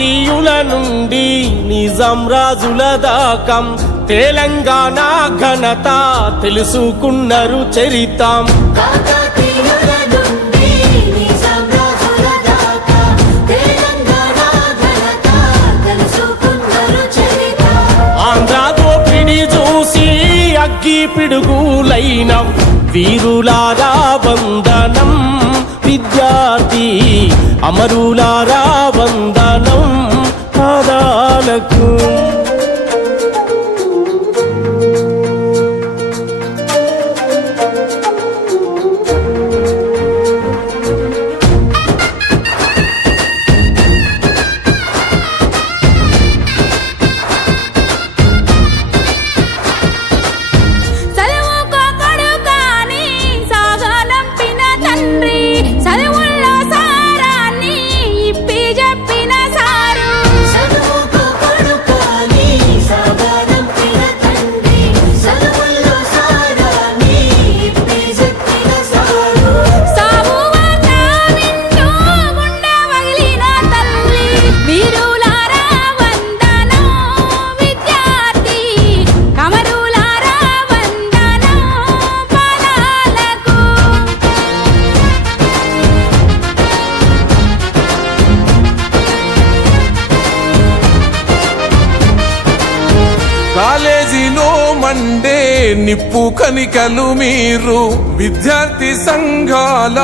కాకతీయుల నుండి నిజాం రాజుల దాకం తెలంగాణ ఘనత తెలుసుకున్నారు చరితం. ఆంధ్ర దోపిడి చూసి అగ్గి పిడుగులైన వీరులారా వందనం, విద్యార్థి అమరులారా వందనం పాదాలకు. కాలేజీలో మండే నిప్పు కనికలు మీరు, విద్యార్థి సంఘాల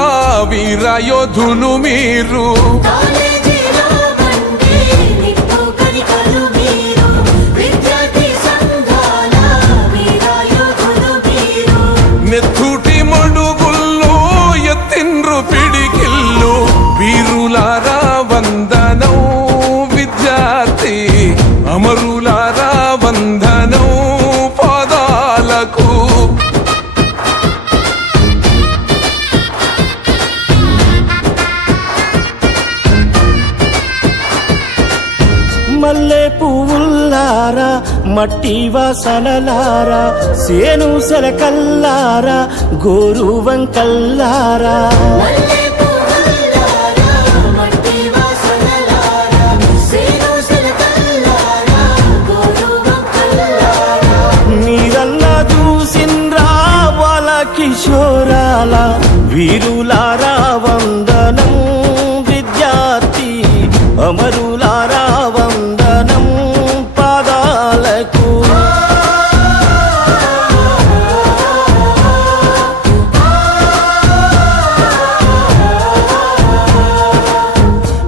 వీరయోధులు మీరు. నెత్తుటి మడుగుల్లో ఎత్తిండ్రు పిడికిల్లు, వీరులారా వందనం, విద్యార్థి అమరులారా వందనం పాదాలకు. మల్లె పువ్వుల్లారా, మట్టి వాసనలారా, సేను సెలకల్లారా, గోరు వంకల్లారా, కిషోరాల వీరులారా వందనం, విద్యార్థి అమరులారా వందనం పాదాలకు.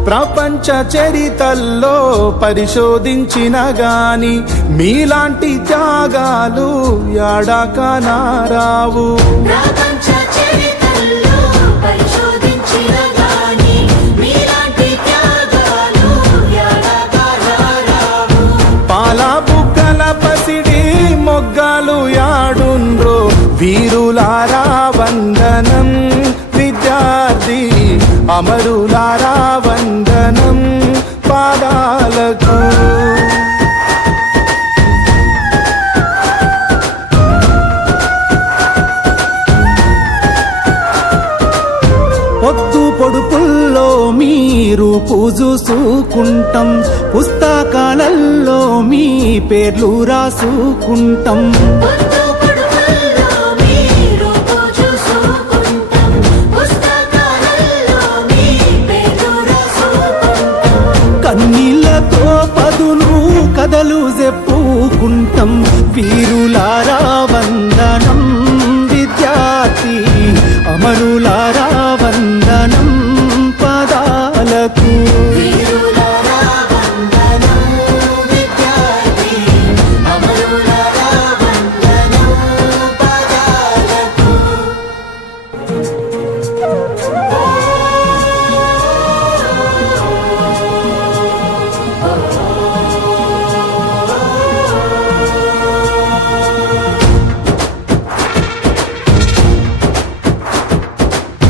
ప్రపంచ చరితల్లో పరిశోధించిన గాని మీలాంటి త్యాగాలు యాడకనారావు. పాల బుగ్గల పసిడి మొగ్గలు యాడుండ్రో, వీరులారా వందనం, విద్యార్థి అమరులారా వందనం పాదాలకు. పొద్దు పొడుపుల్లో మీరు పూజుసుకుంటాం, పుస్తకాలలో మీ పేర్లు రాసుకుంటాం. కన్నీళ్లతో పదును కథలు చెప్పుకుంటాం, వీరులారా వందనం, విద్యార్థి అమరులా